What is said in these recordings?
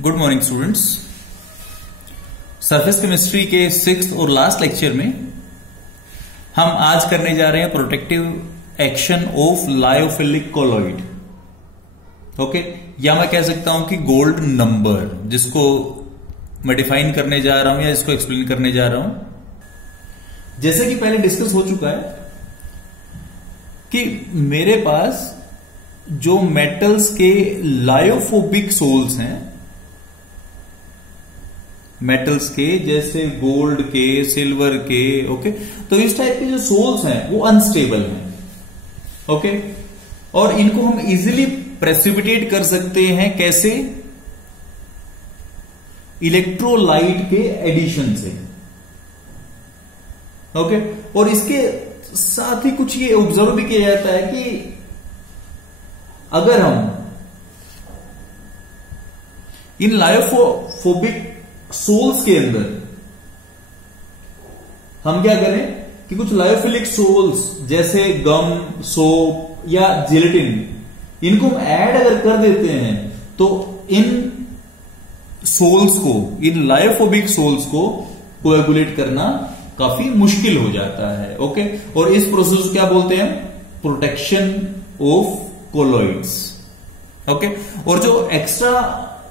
Good morning students. Surface chemistry के 6th और last lecture में हम आज करने जा रहे हैं protective action of lyophilic colloid. Okay, या मैं कह सकता हूं कि गोल्ड नंबर, जिसको मैं डिफाइन करने जा रहा हूं या इसको एक्सप्लेन करने जा रहा हूं। जैसे कि पहले डिस्कस हो चुका है कि मेरे पास जो मेटल्स के लायोफोबिक सोल्स हैं, मेटल्स के जैसे गोल्ड के, सिल्वर के, ओके, तो इस टाइप के जो सोल्स हैं वो अनस्टेबल हैं, ओके, और इनको हम इजीली प्रेसिपिटेट कर सकते हैं। कैसे? इलेक्ट्रोलाइट के एडिशन से, ओके। और इसके साथ ही कुछ ये ऑब्जर्व भी किया जाता है कि अगर हम इन लायोफोबिक सोल्स के अंदर हम क्या करें कि कुछ लायोफिलिक सोल्स जैसे गम, सोप या जिलेटिन, इनको हम ऐड अगर कर देते हैं तो इन सोल्स को, इन लायोफोबिक सोल्स को कोएगुलेट करना काफी मुश्किल हो जाता है, ओके। और इस प्रोसेस को क्या बोलते हैं? Protection of colloids, okay. और जो एक्स्ट्रा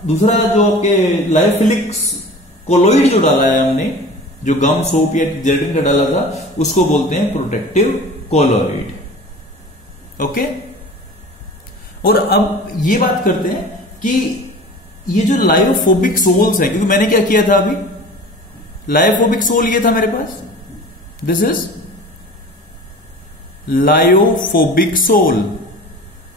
दूसरा जो आपके लायोफिलिक कोलॉइड जो डाला है हमने, जो गम, सोप या जेलेटिन का डाला था, उसको बोलते हैं प्रोटेक्टिव कोलॉइड, ओके। और अब ये बात करते हैं कि ये जो लायोफोबिक सोल्स है, क्योंकि मैंने क्या किया था अभी, लायोफोबिक सोल ये था मेरे पास, this is lyophobic sol,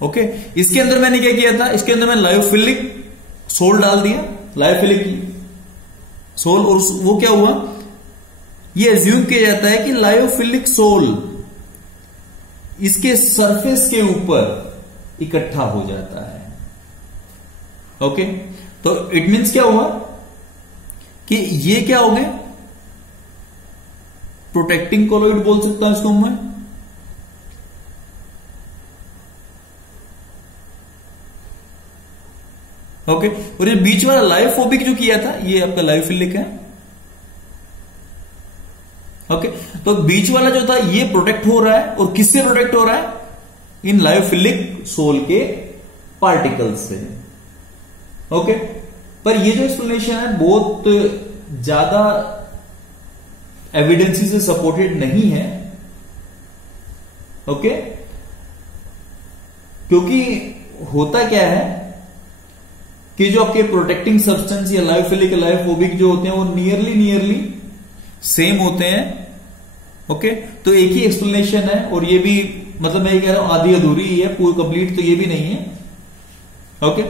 okay. इसके अंदर मैंने क्या किया था? इसके अंदर मैंने लायोफिलिक सोल डाल दिया, लायोफिलिक सोल, और वो क्या हुआ, ये एज्यूम किया जाता है कि लायोफिलिक सोल इसके सरफेस के ऊपर इकट्ठा हो जाता है, ओके। तो इट मींस क्या हुआ कि ये क्या हो गया, प्रोटेक्टिंग कोलॉइड बोल सकता हूं इसको मैं, ओके। और ये बीच वाला लायोफोबिक जो किया था, ये आपका लायोफिलिक है, ओके। तो बीच वाला जो था ये प्रोटेक्ट हो रहा है, और किससे प्रोटेक्ट हो रहा है? इन लायोफिलिक सोल के पार्टिकल्स से, ओके। पर ये जो एक्सप्लेनेशन है बहुत ज्यादा एविडेंस से सपोर्टेड नहीं है, ओके। क्योंकि होता क्या है कि जो आपके प्रोटेक्टिंग सब्सटेंस या लायोफिलिक, लायोफोबिक जो होते हैं वो नियरली सेम होते हैं, ओके। तो एक ही एक्सप्लेनेशन है, और ये भी मतलब मैं ये कह रहा हूं आधी अधूरी ही है, पूरी कंप्लीट तो ये भी नहीं है, ओके।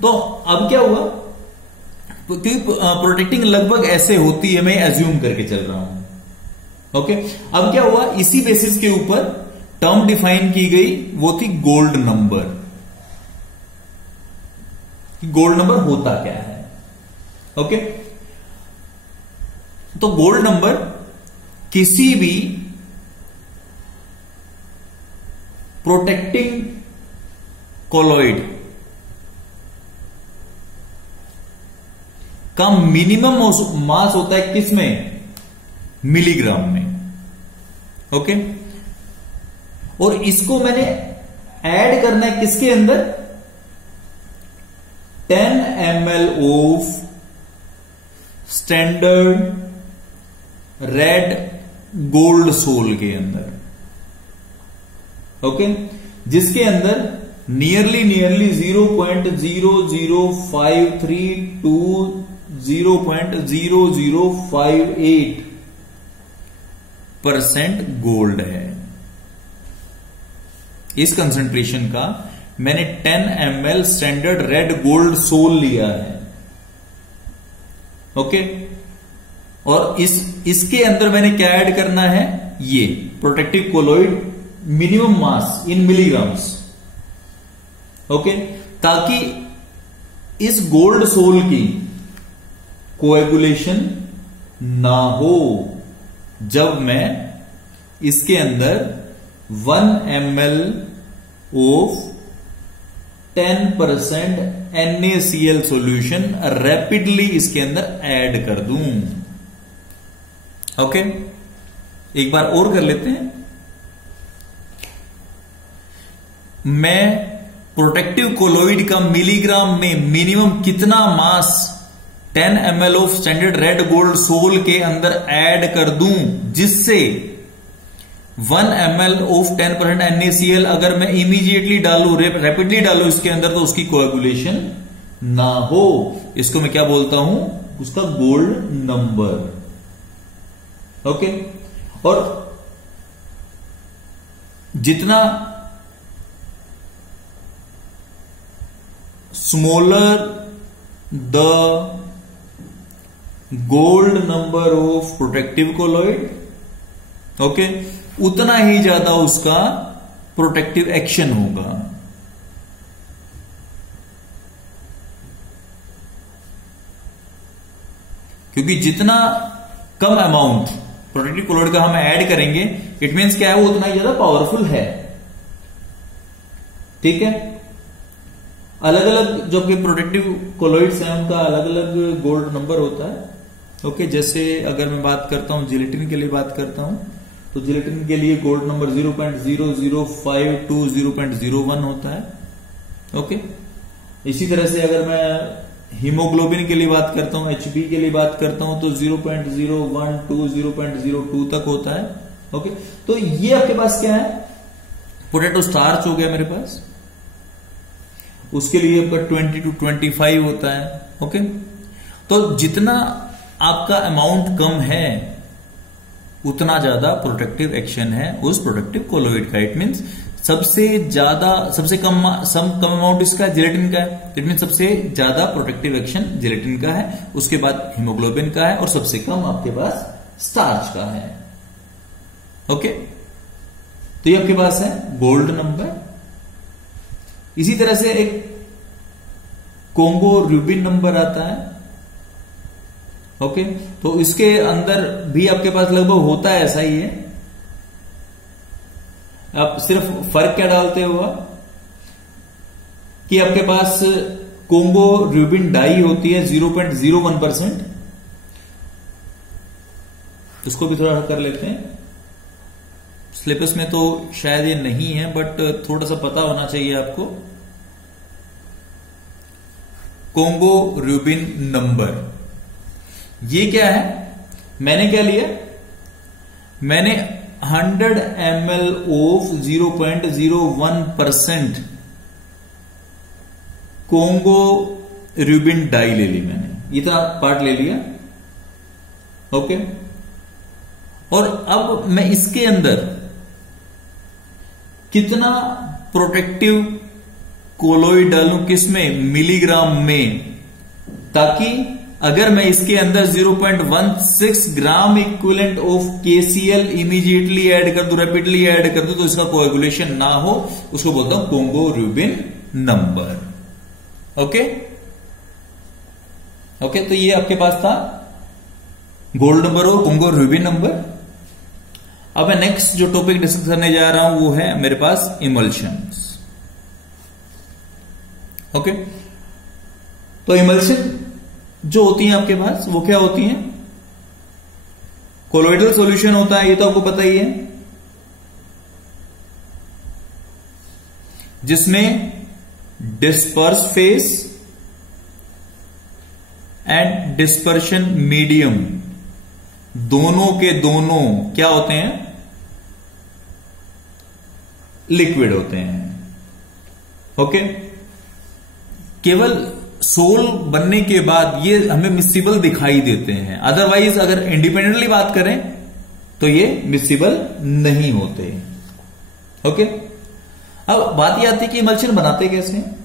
तो अब क्या हुआ, क्योंकि प्रोटेक्टिंग लगभग ऐसे होती है, मैं एज्यूम करके चल रहा हूं, ओके। अब क्या हुआ, इसी बेसिस के ऊपर टर्म डिफाइन की गई, वो थी गोल्ड नंबर। गोल्ड नंबर होता क्या है, ओके। तो गोल्ड नंबर किसी भी प्रोटेक्टिंग कोलॉइड का मिनिमम मास होता है किसमें? मिलीग्राम में, ओके। और इसको मैंने ऐड करना है किसके अंदर? 10 ml of standard red gold sol के अंदर, ओके, जिसके अंदर नियरली 0.00532 0.0058% गोल्ड है। इस कंसंट्रेशन का मैंने 10 ml standard red gold sol लिया है, ओके। और इसके अंदर मैंने क्या ऐड करना है? ये प्रोटेक्टिव कोलॉइड मिनिमम मास इन मिलीग्राम्स, ओके, ताकि इस गोल्ड सोल की कोएगुलेशन ना हो जब मैं इसके अंदर 1 ml of 10% NaCl solution rapidly इसके अंदर ऐड कर दूं। ओके, एक बार और कर लेते हैं। मैं प्रोटेक्टिव कोलोइड का मिलीग्राम में मिनिमम कितना mass 10 ml of standard red gold sol के अंदर ऐड कर दूं, जिससे 1 ml ऑफ 10% NaCl अगर मैं इमीडिएटली डालू, रैपिडली डालू इसके अंदर, तो उसकी कोएगुलेशन ना हो। इसको मैं क्या बोलता हूं, उसका गोल्ड नंबर। ओके, और जितना smaller the gold number of protective colloid, okay, उतना ही ज्यादा उसका प्रोटेक्टिव एक्शन होगा। क्योंकि जितना कम अमाउंट प्रोटेक्टिव कोलॉइड का हम ऐड करेंगे, इट मीन्स क्या है, वो उतना ही ज्यादा पावरफुल है। ठीक है, अलग अलग जो आपके प्रोटेक्टिव कोलॉइड्स हैं उनका अलग अलग गोल्ड नंबर होता है। ओके, जैसे अगर मैं बात करता हूं जिलेटिन के लिए बात करता हूं, तो जिलेटिन के लिए गोल्ड नंबर 0.0052 to 0.01 होता है। ओके, इसी तरह से अगर मैं हीमोग्लोबिन के लिए बात करता हूं, HB के लिए बात करता हूं, तो 0.01 to 0.02 तक होता है। ओके, तो ये आपके पास क्या है, पोटैटो स्टार्च हो गया मेरे पास, उसके लिए आपका 20 to 25 होता है। ओके, तो जितना आपका अमाउंट कम है उतना ज्यादा प्रोटेक्टिव एक्शन है उस प्रोटेक्टिव कोलोइड का। इट मीन्स सबसे कम अमाउंट इसका जिलेटिन का है, इट मीन्स सबसे ज्यादा प्रोटेक्टिव एक्शन जिलेटिन का है, उसके बाद हीमोग्लोबिन का है, और सबसे कम आपके पास स्टार्च का है। ओके, तो ये आपके पास है गोल्ड नंबर। इसी तरह से एक कोंगो रूबिन नंबर आता है। ओके, तो इसके अंदर भी आपके पास लगभग होता है ऐसा ही है। आप सिर्फ फर्क क्या डालते हो कि आपके पास कोंगो रूबिन डाई होती है 0.01%। इसको भी थोड़ा कर लेते हैं, सिलेबस में तो शायद ये नहीं है, बट थोड़ा सा पता होना चाहिए आपको। कोंगो रूबिन नंबर ये क्या है, मैंने क्या लिया, मैंने 100 ml of 0.01% Congo rubine dye ले ली, मैंने इतना पार्ट ले लिया। ओके, और अब मैं इसके अंदर कितना प्रोटेक्टिव कोलोइड डालूं, किसमें, मिलीग्राम में, ताकि अगर मैं इसके अंदर 0.16 gram equivalent of KCl immediately add कर दूं, रैपिडली ऐड कर दूं, तो इसका कोएगुलेशन ना हो, उसको बोलता हूं Congo Rubin number. Okay, okay, तो ये आपके पास था गोल्ड नंबर और कोंगो रूबिन नंबर। अब मैं नेक्स्ट जो टॉपिक डिस्कस करने जा रहा हूं वो है मेरे पास इमल्शंस। ओके, तो इमल्शन जो होती हैं आपके पास वो क्या होती हैं, कोलोइडल सॉल्यूशन होता है, ये तो आपको पता ही है, जिसमें disperse phase and dispersion medium दोनों के दोनों क्या होते हैं, लिक्विड होते हैं। ओके, केवल सोल बनने के बाद ये हमें मिक्सिबल दिखाई देते हैं, अदरवाइज अगर इंडिपेंडेंटली बात करें तो ये मिक्सिबल नहीं होते। ओके, अब बात यह आती है कि इमल्शन बनाते कैसे हैं।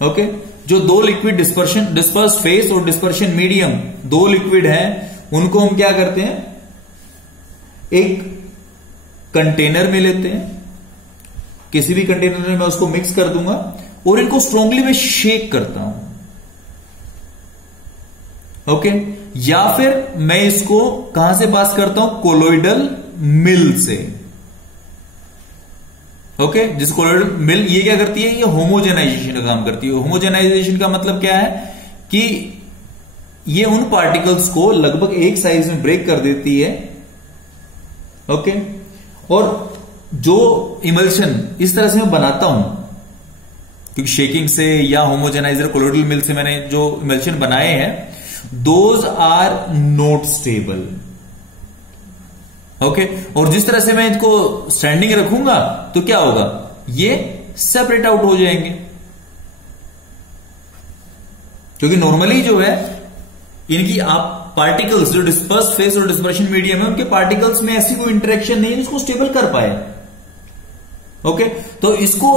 ओके, जो दो लिक्विड डिस्पर्स फेस और डिस्पर्शन मीडियम, दो लिक्विड हैं, उनको हम क्या करते हैं, एक कंटेनर में लेते हैं, किसी भी कंटेनर में मैं उसको मिक्स कर दूंगा और इनको स्ट्रांगली में शेक करता हूं। ओके, या फिर मैं इसको कहां से पास करता हूं, कोलोइडल मिल से। ओके, जिस कोलोइडल मिल ये क्या करती है, ये होमोजेनाइजेशन का काम करती है। होमोजेनाइजेशन का मतलब क्या है कि ये उन पार्टिकल्स को लगभग एक साइज में ब्रेक कर देती है। ओके, और जो इमल्शन इस तरह से मैं बनाता हूं, क्योंकि शेकिंग से या होमोजेनाइजर कोलोइडल मिल से मैंने जो इमल्शन बनाए हैं, those are not stable. Okay, और जिस तरह से मैं इनको स्टैंडिंग रखूंगा तो क्या होगा, ये सेपरेट आउट हो जाएंगे। क्योंकि नॉर्मली जो है इनकी आप पार्टिकल्स जो डिस्पर्स फेस और डिस्पर्शन मीडियम है, उनके पार्टिकल्स में ऐसी कोई इंटरेक्शन नहीं है जिसको स्टेबल कर पाए। ओके, तो इसको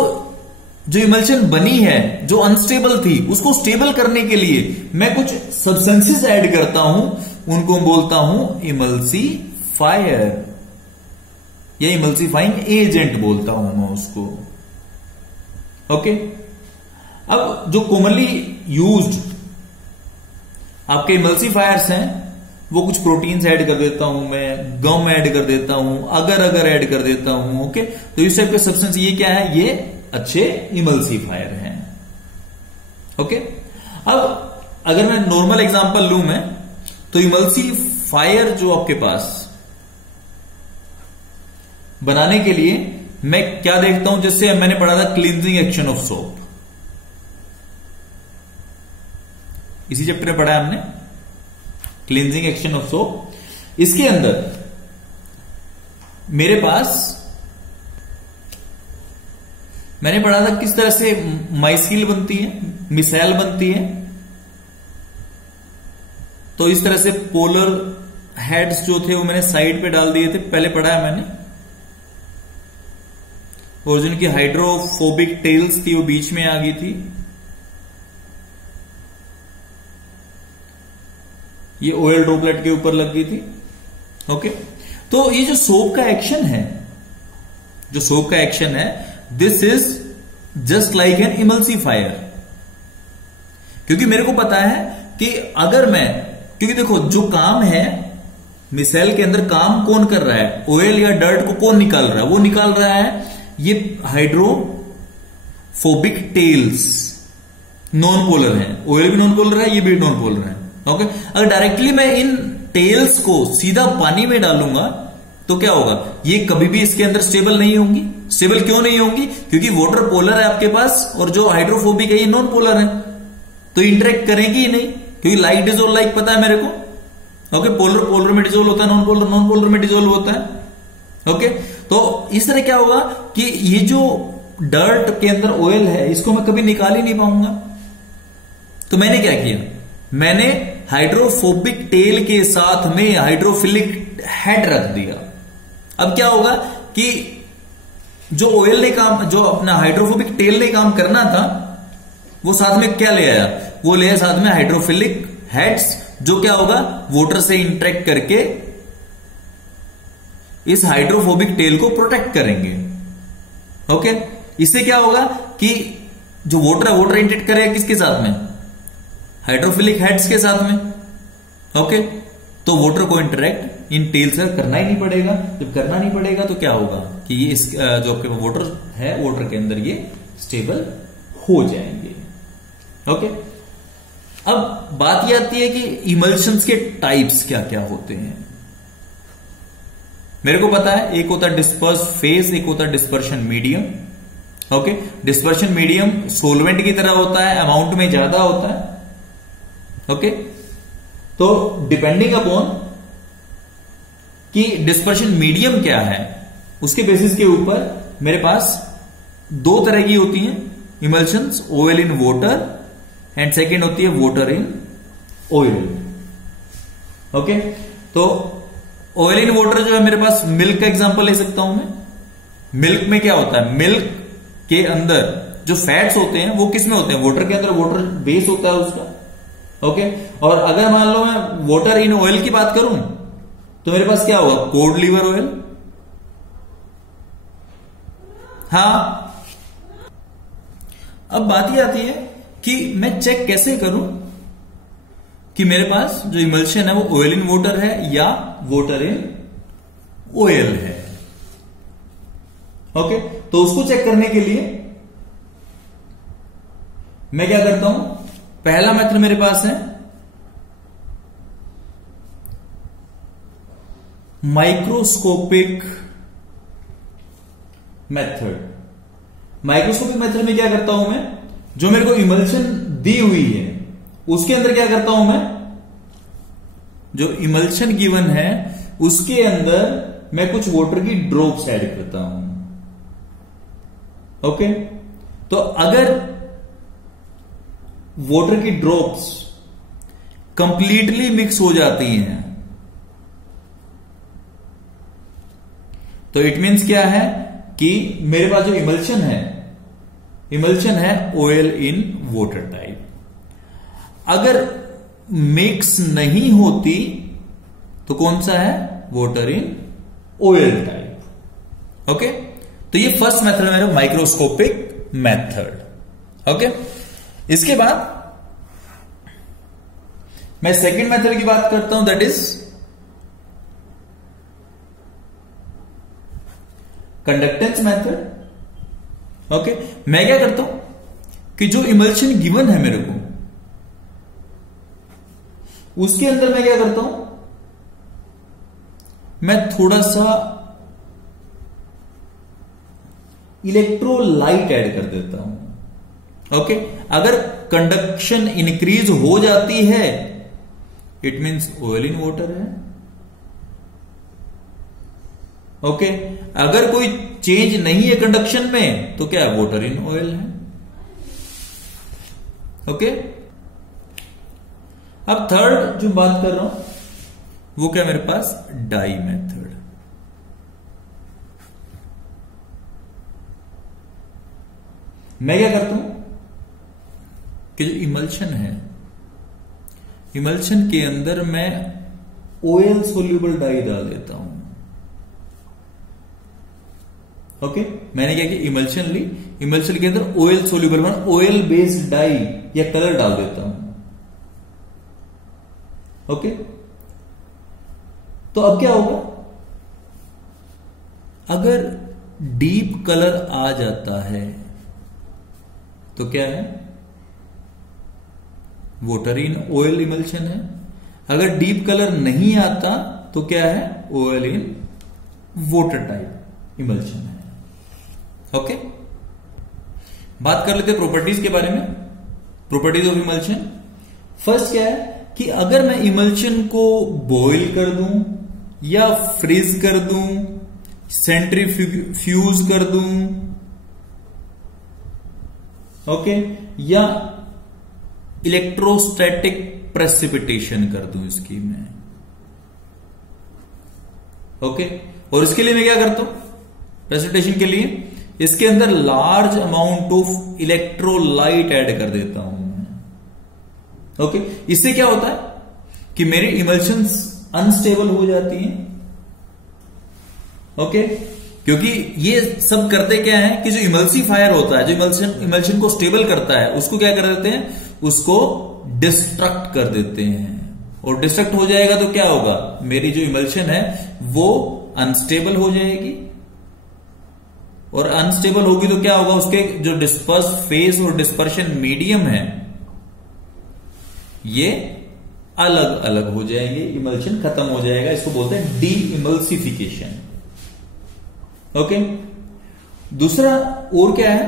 जो इमल्शन बनी है जो अनस्टेबल थी, उसको स्टेबल करने के लिए मैं कुछ सब्सटेंसेस ऐड करता हूं, उनको बोलता हूं इमल्सीफायर या इमल्सीफाइंग एजेंट बोलता हूं मैं उसको। ओके, अब जो कॉमनली यूज्ड आपके इमल्सीफायर्स हैं, वो कुछ प्रोटीन्स ऐड कर देता हूं मैं, गम ऐड कर देता हूं, अगर ऐड कर देता हूं। ओके, तो इस टाइप के सब्सटेंस ये क्या है, ये अच्छे इमल्सीफायर हैं। ओके, अब अगर मैं नॉर्मल एग्जांपल लूं मैं, तो इमल्सीफायर जो आपके पास बनाने के लिए मैं क्या देखता हूं, जैसे मैंने पढ़ा था क्लींजिंग एक्शन ऑफ सोप, इसी चैप्टर में पढ़ा है हमने क्लींजिंग एक्शन ऑफ सोप। इसके अंदर मेरे पास मैंने पढ़ा था किस तरह से माइसिल बनती है, मिसाइल बनती है। तो इस तरह से पोलर हेड्स जो थे वो मैंने साइड पे डाल दिए थे, पहले पढ़ा है मैंने। और जिनकी हाइड्रोफोबिक टेल्स थी वो बीच में आ गई थी। ये ऑयल ड्रॉपलेट के ऊपर लग गई थी। ओके, तो ये जो सोप का एक्शन है, जो सोप का एक्शन है, this is just like an emulsifier. क्योंकि मेरे को पता है कि अगर मैं, क्योंकि देखो जो काम है मिसाइल के अंदर, काम कौन कर रहा है, ऑयल या डर्ट को कौन निकाल रहा है, वो निकाल रहा है ये हाइड्रोफोबिक टेल्स, नॉन पोलर है। ऑयल भी नॉन पोलर है, ये भी नॉन पोलर है। ओके, अगर डायरेक्टली मैं इन टेल्स को सीधा पानी में डालूंगा तो क्या होगा, ये कभी भी इसके अंदर स्टेबल नहीं होंगी। स्टेबल क्यों नहीं होंगी, क्योंकि वाटर पोलर है आपके पास और जो हाइड्रोफोबिक है ये नॉन पोलर है, तो इंटरेक्ट करेंगी ही नहीं। क्योंकि लाइक डिजोल्व लाइक पता है मेरे को। ओके, पोलर पोलर में डिजोल्व होता है, नॉन पोलर में डिजोल्व होता है। ओके, तो इस तरह क्या होगा कि ये जो डर्ट के अंदर ऑयल है, इसको मैं कभी निकाल ही नहीं पाऊंगा। तो मैंने क्या किया, मैंने हाइड्रोफोबिक टेल के साथ में हाइड्रोफिलिक हेड रख दिया। अब क्या होगा कि जो ऑयल ने काम, जो अपना हाइड्रोफोबिक टेल ने काम करना था, वो साथ में क्या ले आया, वो ले आया साथ में हाइड्रोफिलिक हेड्स, जो क्या होगा, वाटर से इंटरेक्ट करके इस हाइड्रोफोबिक टेल को प्रोटेक्ट करेंगे। ओके, इससे क्या होगा कि जो वाटर है, वाटर इंटरेक्ट करेगा किसके साथ में, हाइड्रोफिलिक हेड्स के साथ में। ओके, तो वाटर को इंटरेक्ट इन टेल से करना ही नहीं पड़ेगा। जब करना नहीं पड़ेगा तो क्या होगा कि ये इस जो आपके वाटर है, वाटर के अंदर ये स्टेबल हो जाएंगे। ओके, अब बात यह आती है कि इमल्शंस के टाइप्स क्या क्या होते हैं। मेरे को पता है एक होता है डिस्पर्स फेज, एक होता है dispersion medium. Okay, dispersion medium solvent की तरह होता है, अमाउंट में ज्यादा होता है। ओके, तो डिपेंडिंग अपॉन कि डिस्पर्शन मीडियम क्या है, उसके बेसिस के ऊपर मेरे पास दो तरह की होती हैं emulsions, oil in water and second होती है वाटर इन ऑयल। ओके, तो ऑयल इन वाटर जो है मेरे पास मिल्क का एग्जांपल ले सकता हूं मैं। मिल्क में क्या होता है, मिल्क के अंदर जो फैट्स होते हैं वो किस में होते हैं, वाटर के अंदर, वाटर बेस होता है उसका। ओके, और अगर मान लो मैं वाटर इन ऑयल की बात करूं तो मेरे पास क्या होगा, कोड लीवर ऑयल। हाँ, अब बात यह आती है कि मैं चेक कैसे करूं कि मेरे पास जो इमल्शन है वो ऑयल इन वाटर है या वाटर इन ऑयल है। ओके, तो उसको चेक करने के लिए मैं क्या करता हूं, पहला मेथड मेरे पास है माइक्रोस्कोपिक मेथड। माइक्रोस्कोपिक मेथड में क्या करता हूं मैं, जो मेरे को इमल्शन दी हुई है उसके अंदर क्या करता हूं मैं, जो इमल्शन गिवन है उसके अंदर मैं कुछ वाटर की ड्रॉप्स ऐड करता हूं। ओके, तो अगर वाटर की ड्रॉप्स कंप्लीटली मिक्स हो जाती हैं तो इट मीन्स क्या है कि मेरे पास जो इमल्शन है ऑयल इन वाटर टाइप। अगर मिक्स नहीं होती तो कौन सा है, water in oil type. Okay, तो ये फर्स्ट मेथड है मेरा माइक्रोस्कोपिक मेथड। ओके, इसके बाद मैं सेकंड मेथड की बात करता हूं, that is conductance method. Okay, मैं क्या करता हूं कि जो इमल्शन गिवन है मेरे को उसके अंदर मैं क्या करता हूं, मैं थोड़ा सा इलेक्ट्रोलाइट ऐड कर देता हूं। ओके, अगर कंडक्शन इंक्रीज हो जाती है it means oil in water है। ओके, अगर कोई चेंज नहीं है कंडक्शन में तो क्या है, वाटर इन ऑयल है। ओके, अब थर्ड जो बात कर रहा हूं वो क्या मेरे पास, डाई मेथड। मैं क्या करता हूं कि जो इमल्शन है, इमल्शन के अंदर मैं ऑयल सोल्यूबल डाई डाल देता हूं। ओके, मैंने क्या किया, इमल्शन ली, इमल्शन के अंदर oil soluble oil based dye या कलर डाल देता हूं। ओके, तो अब क्या होगा, अगर डीप कलर आ जाता है तो क्या है, वाटर इन ऑयल इमल्शन है। अगर डीप कलर नहीं आता तो क्या है, oil in water type emulsion है। ओके, बात कर लेते हैं प्रॉपर्टीज के बारे में, प्रॉपर्टीज ऑफ इमल्शन। फर्स्ट क्या है कि अगर मैं इमल्शन को बॉईल कर दूं या फ्रीज कर दूं, सेंट्रीफ्यूज कर दूं, ओके, या इलेक्ट्रोस्टैटिक प्रेसिपिटेशन कर दूं इसकी मैं। ओके, और इसके लिए मैं क्या करता हूं, प्रेसिपिटेशन के लिए इसके अंदर large amount of electrolyte add कर देता हूं मैं। ओके, इससे क्या होता है कि मेरी इमल्शंस अनस्टेबल हो जाती हैं। ओके, क्योंकि ये सब करते क्या है कि जो इमल्सिफायर होता है, जो इमल्शन को स्टेबल करता है, उसको क्या कर देते हैं, उसको डिस्ट्रक्ट कर देते हैं। और डिस्ट्रक्ट हो जाएगा तो क्या होगा, मेरी जो इमल्शन है वो अनस्टेबल हो जाएगी, और अनस्टेबल होगी तो क्या होगा, उसके जो डिस्पर्स फेस और डिस्पर्शन मीडियम है ये अलग अलग हो जाएंगे, इमल्शन खत्म हो जाएगा। इसको बोलते हैं डी इमल्सिफिकेशन। ओके, दूसरा और क्या है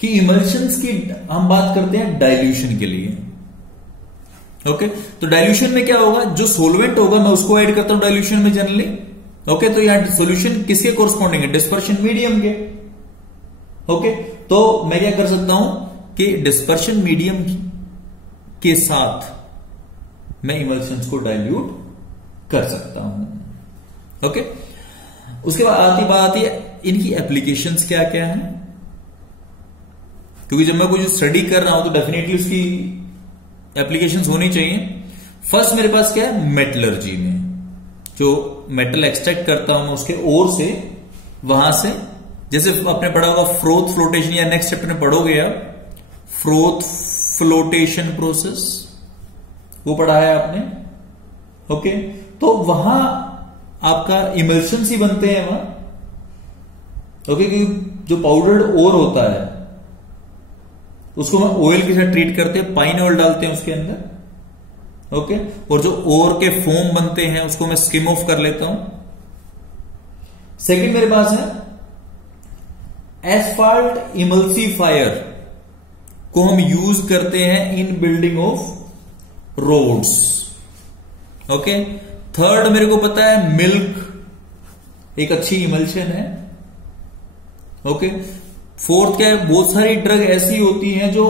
कि इमल्शंस की हम बात करते हैं डाइल्यूशन के लिए। ओके, तो डाइल्यूशन में क्या होगा, जो सोलवेंट होगा मैं उसको ऐड करता हूं डाइल्यूशन में जनरली। ओके, तो यहां सॉल्यूशन किसके कोरस्पॉन्डिंग है, डिस्पर्शन मीडियम के। ओके, तो मैं क्या कर सकता हूं कि डिस्पर्शन मीडियम के साथ मैं इमल्शंस को डाइल्यूट कर सकता हूं। ओके, उसके बाद बात आती है इनकी एप्लीकेशंस क्या क्या है, क्योंकि जब मैं कोई स्टडी कर रहा हूं तो डेफिनेटली उसकी एप्लीकेशंस होनी चाहिए। फर्स्ट मेरे पास क्या है, मेटलर्जी में जो मेटल एक्सट्रैक्ट करता हूं मैं उसके ओर से, वहां से, जैसे आपने पढ़ा होगा फ्रोथ फ्लोटेशन, या नेक्स्ट चैप्टर में पढ़ोगे आप फ्रोथ फ्लोटेशन प्रोसेस, वो पढ़ा है आपने। ओके, तो वहां आपका इमल्शंस ही बनते हैं वहां। ओके, क्योंकि जो पाउडर्ड ओर होता है उसको हम ऑयल के साथ ट्रीट करते हैं, पाइन ऑयल डालते हैं उसके अंदर। ओके, और जो ओर के फोम बनते हैं उसको मैं स्किम ऑफ कर लेता हूं। सेकंड मेरे पास है एस्फाल्ट इमल्सिफायर को हम यूज करते हैं in building of roads. Okay, third मेरे को पता है मिल्क एक अच्छी इमल्शन है। ओके, फोर्थ क्या है, बहुत सारी ड्रग ऐसी होती हैं जो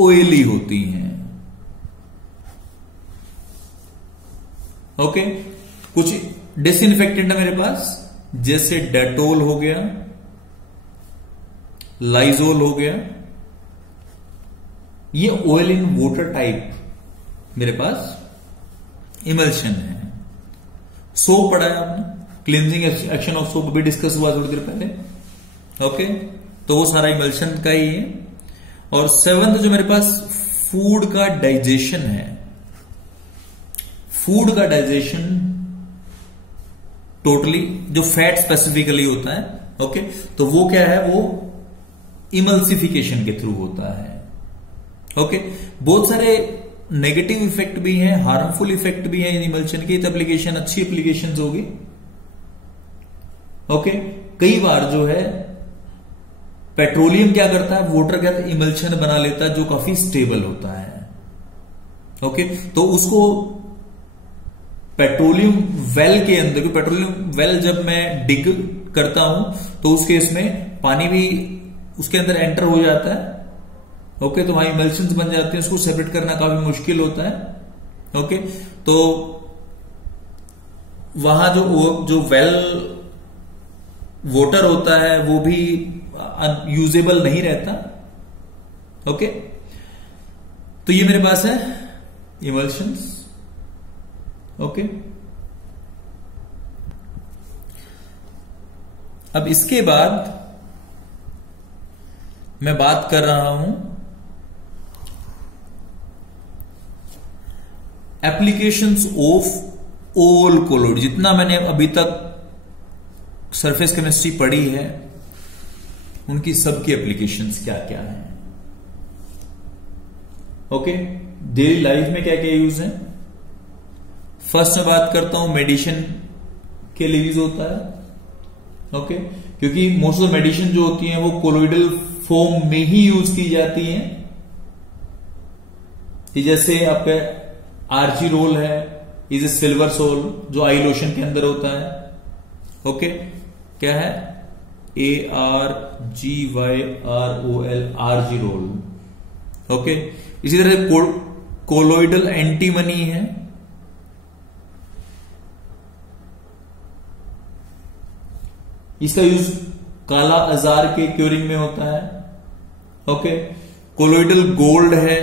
ऑयली होती हैं। ओके, कुछ डिसइंफेक्टेंट है मेरे पास, जैसे डेटोल हो गया, लाइजोल हो गया, ये ऑयल इन वाटर टाइप मेरे पास इमल्शन है। सोप पढ़ा है आपने, क्लींजिंग एक्शन ऑफ सोप भी डिस्कस हुआ थोड़ी देर पहले। ओके, तो वो सारा इमल्शन का ही है। और सेवंथ जो मेरे पास फूड का डाइजेशन है, फूड का डाइजेशन टोटली जो फैट स्पेसिफिकली होता है। ओके, तो वो क्या है, वो इमल्सिफिकेशन के थ्रू होता है। ओके, बहुत सारे नेगेटिव इफेक्ट भी हैं, हार्मफुल इफेक्ट भी हैं इन इमल्शन की। एप्लीकेशन अच्छी एप्लीकेशन होगी। ओके, कई बार जो है पेट्रोलियम क्या करता है, वाटर का इमल्शन बना लेता है जो काफी स्टेबल होता है। ओके, तो उसको पेट्रोलियम वेल के अंदर, क्योंकि पेट्रोलियम वेल जब मैं डिग करता हूं तो उस केस में पानी भी उसके अंदर एंटर हो जाता है। ओके, तो वहां इमल्शंस बन जाते हैं, उसको सेपरेट करना काफी मुश्किल होता है। ओके, तो वहां जो वेल वाटर होता है वो भी यूजेबल नहीं रहता। ओके, तो ये मेरे पास है इमल्शंस। ओके, अब इसके बाद मैं बात कर रहा हूं एप्लीकेशंस ऑफ ऑल कोलोइड। जितना मैंने अभी तक सरफेस केमिस्ट्री पढ़ी है उनकी सबकी एप्लीकेशंस क्या क्या है। ओके, डेली लाइफ में क्या क्या यूज है। फर्स्ट मैं बात करता हूं मेडिसिन के लिए यूज होता है। ओके, क्योंकि मोस्ट ऑफ द मेडिसिन जो होती हैं वो कोलोइडल फॉर्म में ही यूज की जाती हैं। जैसे आपका आर्जी रोल है, इज ए सिल्वर सोल जो आई लोशन के अंदर होता है। ओके, क्या है, ARGYROL, आर्जी रोल। ओके, इसी तरह कोलोइडल एंटीमनी है। इसका यूज काला अजार के क्योरिंग में होता है। ओके, कोलोइडल गोल्ड है।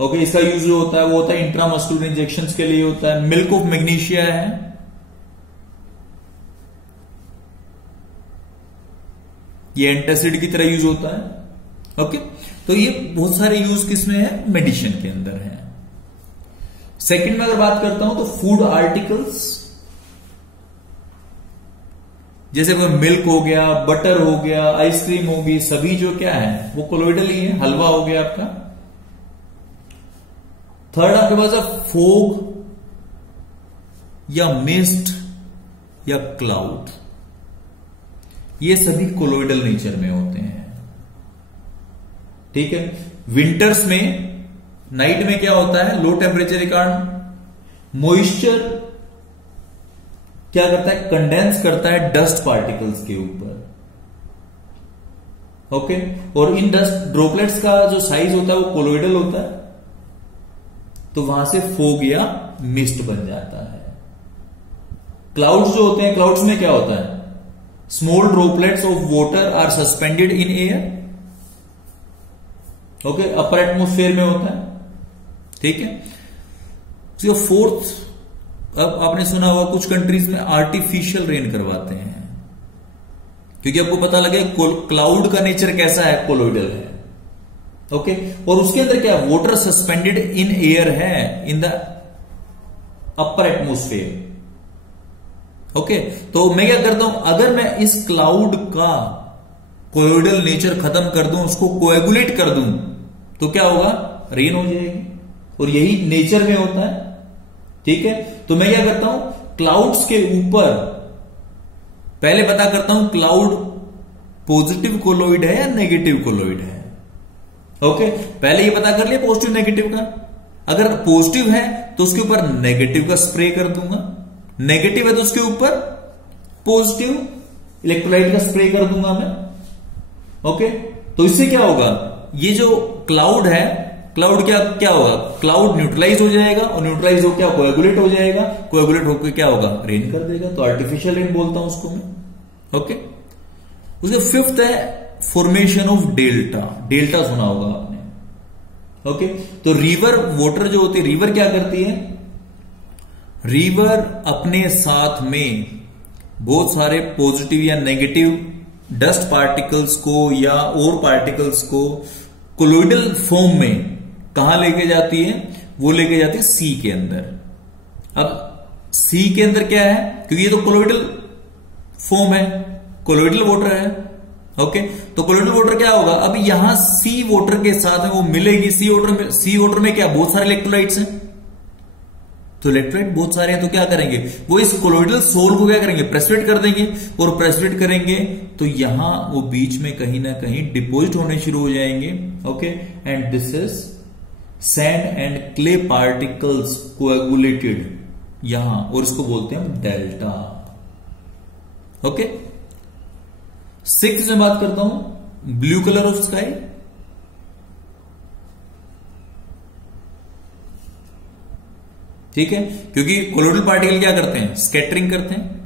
ओके, इसका यूज जो होता है वो होता है इंट्रामस्कुलर इंजेक्शंस के लिए होता है। मिल्क ऑफ मैग्नीशिया है, ये एंटासिड की तरह यूज होता है। ओके, तो ये बहुत सारे यूज किसमें है, मेडिसिन के अंदर है। सेकंड में अगर बात करता हूं तो फूड आर्टिकल्स, जैसे मिल्क हो गया, बटर हो गया, आइसक्रीम होगी, सभी जो क्या है वो कोलोइडल ही है। हलवा हो गया आपका। थर्ड आपके पास है फोग या मिस्ट या क्लाउड, ये सभी कोलोइडल नेचर में होते हैं। ठीक है, विंटर्स में नाइट में क्या होता है, लो टेम्परेचर के कारण मॉइस्चर क्या करता है, कंडेंस करता है डस्ट पार्टिकल्स के ऊपर। ओके, और इन डस्ट ड्रॉपलेट्स का जो साइज होता है वो कोलोइडल होता है, तो वहां से फोग या मिस्ट बन जाता है। क्लाउड्स जो होते हैं, क्लाउड्स में क्या होता है, small droplets of water are suspended in air. Okay, upper atmosphere में होता है। ठीक है, तो फोर्थ, अब आपने सुना होगा कुछ कंट्रीज में आर्टिफिशियल रेन करवाते हैं, क्योंकि आपको पता लगे क्लाउड का नेचर कैसा है, कोलोइडल है। ओके, और उसके अंदर क्या, वाटर सस्पेंडेड इन एयर है, in the upper atmosphere. Okay, तो मैं क्या करता हूं, अगर मैं इस क्लाउड का कोलोइडल नेचर खत्म कर दूं, उसको कोएगुलेट कर दूं, तो क्या होगा, रेन हो जाएगी, और यही नेचर में होता है। ठीक है, तो मैं क्या करता हूं, क्लाउड्स के ऊपर पहले पता करता हूं क्लाउड पॉजिटिव कोलोइड है या नेगेटिव कोलोइड है। ओके, पहले ये पता कर लिया पॉजिटिव नेगेटिव का। अगर पॉजिटिव है तो उसके ऊपर नेगेटिव का स्प्रे कर दूंगा, नेगेटिव है तो उसके ऊपर पॉजिटिव इलेक्ट्रोलाइट का स्प्रे कर दूंगा मैं। ओके, तो इससे क्या होगा, ये जो क्लाउड है, क्लाउड क्या होगा, क्लाउड न्यूट्रलाइज हो जाएगा, और न्यूट्रलाइज हो क्या, कोएगुलेट हो जाएगा, कोएगुलेट होकर क्या होगा, रेन कर देगा। तो आर्टिफिशियल रेन बोलता हूं उसको मैं। ओके, उसके फिफ्थ है फॉर्मेशन ऑफ डेल्टा। डेल्टा सुना होगा आपने। ओके, तो रिवर वाटर जो होती है, रिवर क्या करती है, रिवर अपने साथ में बहुत सारे पॉजिटिव या नेगेटिव डस्ट पार्टिकल्स को या और पार्टिकल्स को कोलोइडल फॉर्म में कहां लेके जाती है, वो लेके जाती है सी के अंदर। अब सी के अंदर क्या है, क्योंकि ये तो कोलोइडल फॉर्म है, कोलोइडल वाटर है। ओके, तो कोलोइडल वाटर क्या होगा, अब यहां सी वाटर के साथ में वो मिलेगी, सी वाटर में क्या, बहुत सारे इलेक्ट्रोलाइट्स हैं, तो इलेक्ट्रोलाइट बहुत सारे हैं, तो क्या करेंगे, वो इस कोलोइडल सोल को क्या करेंगे, प्रेसिपिटेट कर देंगे, और प्रेसिपिटेट करेंगे तो यहां वो बीच में कहीं ना कहीं डिपोजिट होने शुरू हो जाएंगे। Okay, and this is sand and clay particles coagulated यहां, और इसको बोलते हैं हम डेल्टा। ओके, सिक्स्थ में बात करता हूं ब्लू कलर ऑफ स्काई। ठीक है, क्योंकि कोलोइडल पार्टिकल क्या करते हैं, स्कैटरिंग करते हैं,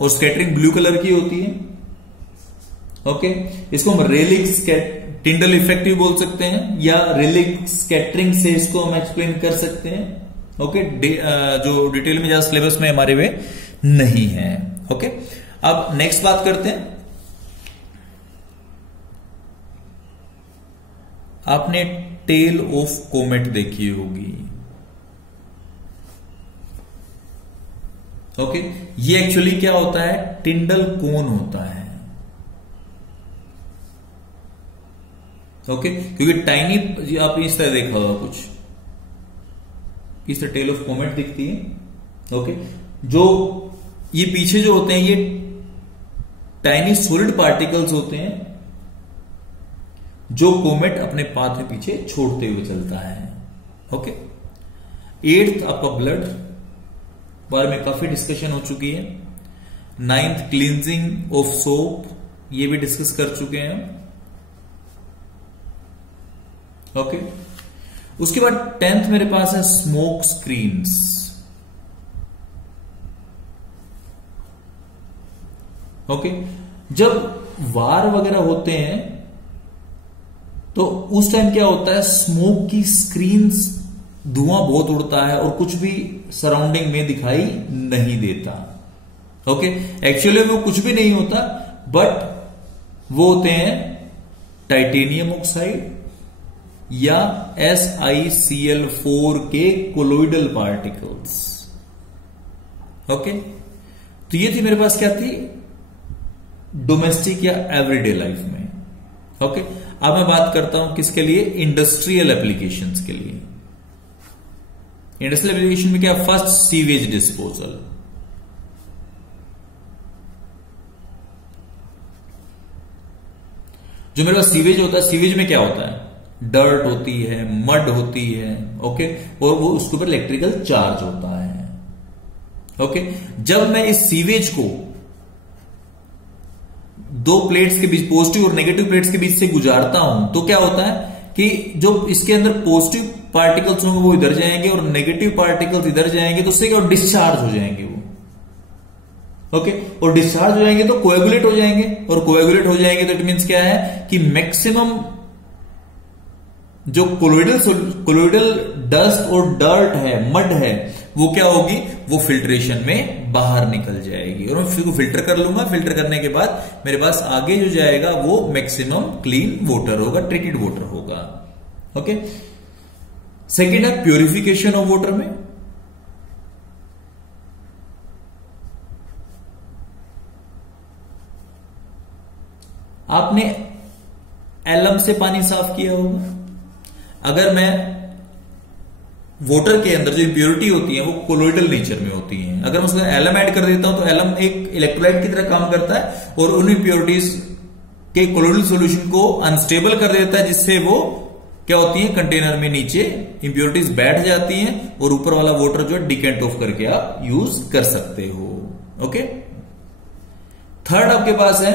और स्कैटरिंग ब्लू कलर की होती है। ओके, इसको हम रेलिक टिंडल इफेक्ट भी बोल सकते हैं, या रेलिक स्कैटरिंग से इसको हम एक्सप्लेन कर सकते हैं। ओके, जो डिटेल में ज्यादा सिलेबस में हमारे वे नहीं है। ओके, अब नेक्स्ट बात करते हैं, आपने टेल ऑफ कोमेट देखी होगी। ओके, ये एक्चुअली क्या होता है, टिंडल कोन होता है। ओके, क्योंकि टाइनी, आप इस तरह देखा होगा कुछ इस तरह टेल ऑफ कोमेट दिखती है। ओके, जो ये पीछे जो होते हैं ये टाइनी सॉलिड पार्टिकल्स होते हैं, जो कोमेट अपने पाथ में पीछे छोड़ते हुए चलता है। ओके, एट्थ आपका ब्लड बारे में काफी डिस्कशन हो चुकी है। नाइन्थ क्लींजिंग ऑफ सोप, ये भी डिस्कस कर चुके हैं। ओके, उसके बाद 10th मेरे पास है स्मोक स्क्रीन्स। ओके, जब वार वगैरह होते हैं तो उस टाइम क्या होता है, स्मोक की स्क्रीन्स, धुआं बहुत उड़ता है और कुछ भी सराउंडिंग में दिखाई नहीं देता। ओके, एक्चुअली वो कुछ भी नहीं होता, बट वो होते हैं टाइटेनियम ऑक्साइड या SiCl4 के कोलोइडल पार्टिकल्स। ओके, तो ये थी मेरे पास क्या थी, डोमेस्टिक या एवरीडे लाइफ में। ओके, अब मैं बात करता हूं किसके लिए, इंडस्ट्रियल एप्लीकेशंस के लिए। इंडस्ट्रियल एप्लीकेशन में क्या, फर्स्ट सीवेज डिस्पोजल। जो मेरे पास सीवेज होता है, सीवेज में क्या होता है, डर्ट होती है, मड होती है। ओके, और वो उसके ऊपर इलेक्ट्रिकल चार्ज होता है। ओके, जब मैं इस सीवेज को दो प्लेट्स के बीच, पॉजिटिव और नेगेटिव प्लेट्स के बीच से गुजारता हूं, तो क्या होता है कि जो इसके अंदर पॉजिटिव पार्टिकल्स होंगे वो इधर जाएंगे और नेगेटिव पार्टिकल्स इधर जाएंगे, तो उससे क्या डिस्चार्ज हो जाएंगे वो। ओके, और डिस्चार्ज हो जाएंगे तो कोएगुलेट हो जाएंगे, और कोएगुलेट हो जाएंगे तो इट मींस क्या है कि मैक्सिमम जो कोलोइडल डस्ट और डर्ट है, मड है, वो क्या होगी, वो फिल्ट्रेशन में बाहर निकल जाएगी, और मैं फिर फिल्टर कर लूंगा। फिल्टर करने के बाद मेरे पास आगे जो जाएगा वो मैक्सिमम क्लीन वाटर होगा, ट्रीटेड वाटर होगा। ओके, सेकेंड है प्योरिफिकेशन ऑफ वाटर में। आपने एलम से पानी साफ किया होगा। अगर मैं वाटर के अंदर जो इंप्योरिटी होती है वो कोलोइडल नेचर में होती है, अगर मैं उसमें एलम ऐड कर देता हूं तो एलम एक इलेक्ट्रोलाइट की तरह काम करता है और उन इंप्योरिटीज के कोलोइडल सॉल्यूशन को अनस्टेबल कर देता है, जिससे वो क्या होती है, कंटेनर में नीचे इंप्योरिटीज बैठ जाती हैं और ऊपर वाला वाटर जो है डिकेंट ऑफ करके आप यूज कर सकते हो। ओके, थर्ड आपके पास है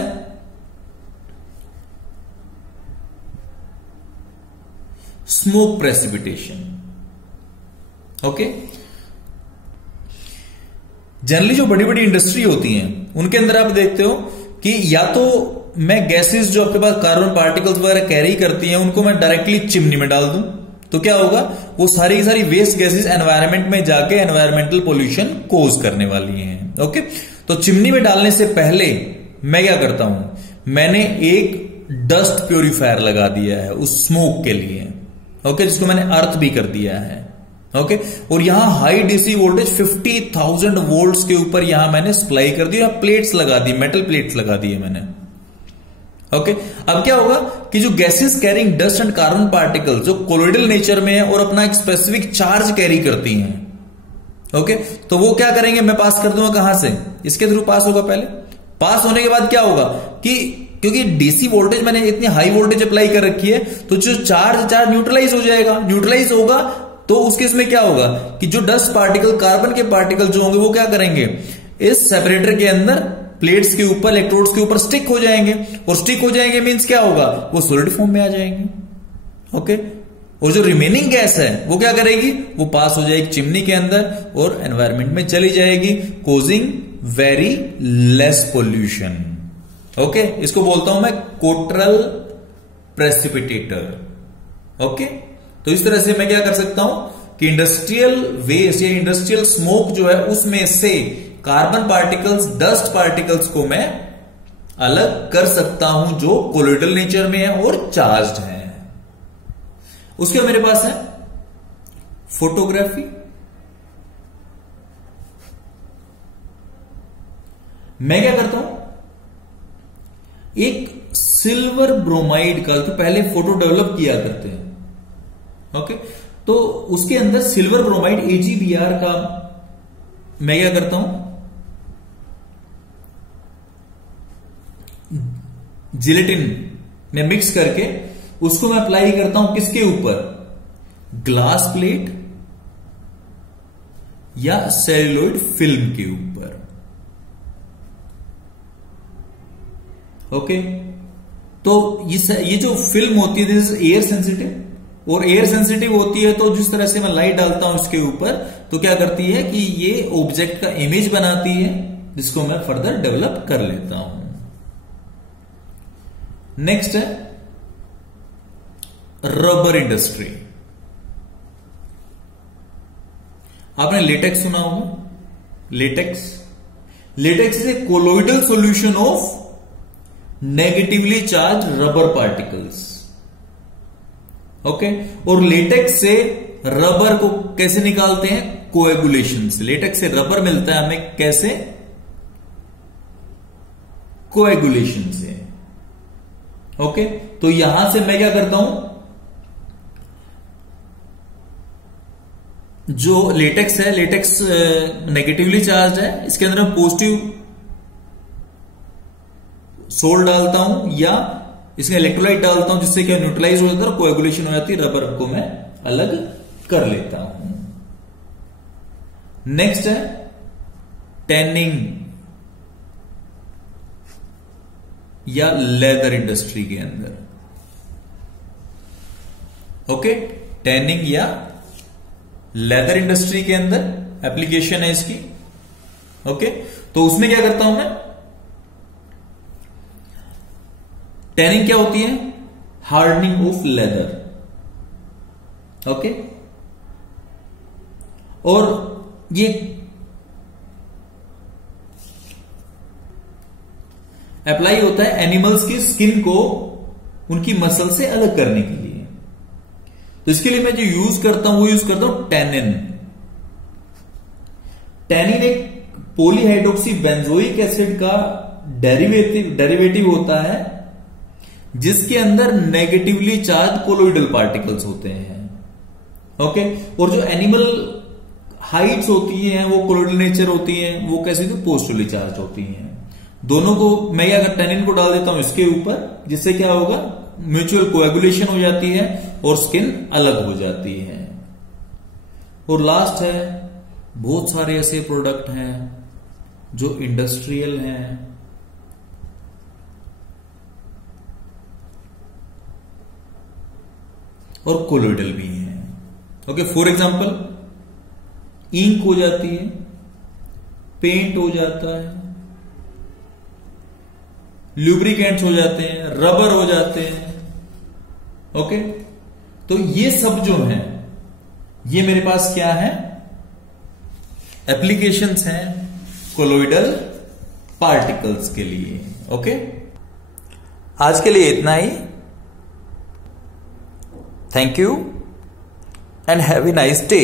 स्मोक प्रेसिपिटेशन। ओके, जनरली जो बड़ी बड़ी इंडस्ट्री होती हैं उनके अंदर आप देखते हो कि या तो मैं गैसेस जो आपके पास कार्बन पार्टिकल्स वगैरह कैरी करती हैं उनको मैं डायरेक्टली चिमनी में डाल दूं, तो क्या होगा, वो सारी की सारी वेस्ट गैसेस एनवायरनमेंट में जाके एनवायरमेंटल पोल्यूशन कोज करने वाली हैं। ओके, तो चिमनी में डालने से पहले मैं क्या करता हूं, मैंने एक डस्ट प्योरीफायर लगा दिया है उस स्मोक के लिए। ओके, जिसको मैंने अर्थ भी कर दिया है। ओके, और यहां हाई डीसी वोल्टेज 50,000 वोल्ट्स के ऊपर यहां मैंने सप्लाई कर दी, यहां प्लेट्स लगा दी, मेटल प्लेट्स लगा दी है मैंने। ओके, अब क्या होगा कि जो gases carrying dust and carbon particles जो कोलोइडल नेचर में है और अपना एक स्पेसिफिक चार्ज कैरी करती हैं, ओके, तो वो क्या करेंगे, मैं पास कर दूंगा कहां से, इसके थ्रू पास होगा। पहले पास होने के बाद क्या होगा कि क्योंकि डीसी वोल्टेज मैंने इतनी हाई वोल्टेज अप्लाई कर रखी है, तो जो चार्ज न्यूट्रलाइज हो जाएगा। न्यूट्रलाइज होगा तो उसके इसमें क्या होगा कि जो डस्ट पार्टिकल, कार्बन के पार्टिकल जो होंगे वो क्या करेंगे, इस सेपरेटर के अंदर प्लेट्स के ऊपर, इलेक्ट्रोड्स के ऊपर स्टिक हो जाएंगे, और स्टिक हो जाएंगे मींस क्या होगा, वो सॉलिड फॉर्म में आ जाएंगे। ओके, और जो रिमेनिंग गैस है वो क्या करेगी, वो पास हो जाएगी चिमनी के अंदर और एनवायरमेंट में चली जाएगी, causing very less pollution. Okay, इसको बोलता हूं मैं कोट्रल प्रेसिपिटेटर। ओके, तो इस तरह से मैं क्या कर सकता हूं कि इंडस्ट्रियल वेस्ट या इंडस्ट्रियल स्मोक जो है उसमें से कार्बन पार्टिकल्स, डस्ट पार्टिकल्स को मैं अलग कर सकता हूं जो कोलोइडल नेचर में है और चार्ज्ड है। उसके मेरे पास है फोटोग्राफी। मैं क्या करता हूं, एक सिल्वर ब्रोमाइड का, तो पहले फोटो डेवलप किया करते हैं। ओके, तो उसके अंदर सिल्वर ब्रोमाइड AgBr का मैं क्या करता हूं, जिलेटिन में मिक्स करके उसको मैं अप्लाई करता हूं किसके ऊपर, ग्लास प्लेट या सेल्यूलोइड फिल्म के ऊपर। ओके, तो ये जो फिल्म होती है दिस इज एयर सेंसिटिव, और एयर सेंसिटिव होती है तो जिस तरह से मैं लाइट डालता हूं इसके ऊपर तो क्या करती है कि ये ऑब्जेक्ट का इमेज बनाती है, जिसको मैं फर्दर डेवलप कर लेता हूं। नेक्स्ट है रबर इंडस्ट्री। आपने लेटेक्स सुना होगा, latex is a colloidal solution of negatively charge rubber particles. Okay, और लेटेक्स से रबर को कैसे निकालते हैं, कोएगुलेशन से। लेटेक्स से रबर मिलता है हमें कैसे, कोएगुलेशन से। ओके, तो यहां से मैं क्या करता हूं, जो लेटेक्स है, लेटेक्स नेगेटिवली चार्ज है, इसके अंदर मैं पॉजिटिव सोल्ट डालता हूं या इसमें इलेक्ट्रोलाइट डालता हूं, जिससे क्या न्यूट्रलाइज हो जाता है और कोएगुलेशन हो जाती है, रबर को मैं अलग कर लेता हूं। नेक्स्ट है टैनिंग या लेदर इंडस्ट्री के अंदर। ओके, टैनिंग या लेदर इंडस्ट्री के अंदर एप्लीकेशन है इसकी। ओके, तो उसमें क्या करता हूं मैं, टैनिंग क्या होती है, हार्डनिंग ऑफ लेदर। ओके, और ये अप्लाई होता है एनिमल्स की स्किन को उनकी मसल से अलग करने के लिए। तो इसके लिए मैं जो यूज करता हूं वो यूज करता हूं टैनिन। टैनिन एक पॉलीहाइड्रोक्सी बेंजोइक एसिड का डेरिवेटिव होता है जिसके अंदर नेगेटिवली चार्ज कोलोइडल पार्टिकल्स होते हैं। ओके, और जो एनिमल हाइट्स होती हैं वो कोलोइडल नेचर होती हैं, वो कैसी होती है, पोस्टली चार्ज होती हैं। दोनों को मैं अगर टेनिन को डाल देता हूं इसके ऊपर, जिससे क्या होगा, म्यूचुअल कोएगुलेशन हो जाती है और स्किन अलग हो जाती है। और लास्ट है, बहुत सारे ऐसे प्रोडक्ट हैं जो इंडस्ट्रियल हैं, और कोलोइडल भी हैं। ओके, फॉर एग्जांपल इंक हो जाती है, पेंट हो जाता है, ल्यूब्रिकेंट्स हो जाते हैं, रबर हो जाते हैं। ओके, तो ये सब जो है ये मेरे पास क्या है, एप्लीकेशंस हैं कोलोइडल पार्टिकल्स के लिए। ओके, आज के लिए इतना ही। Thank you and have a nice day.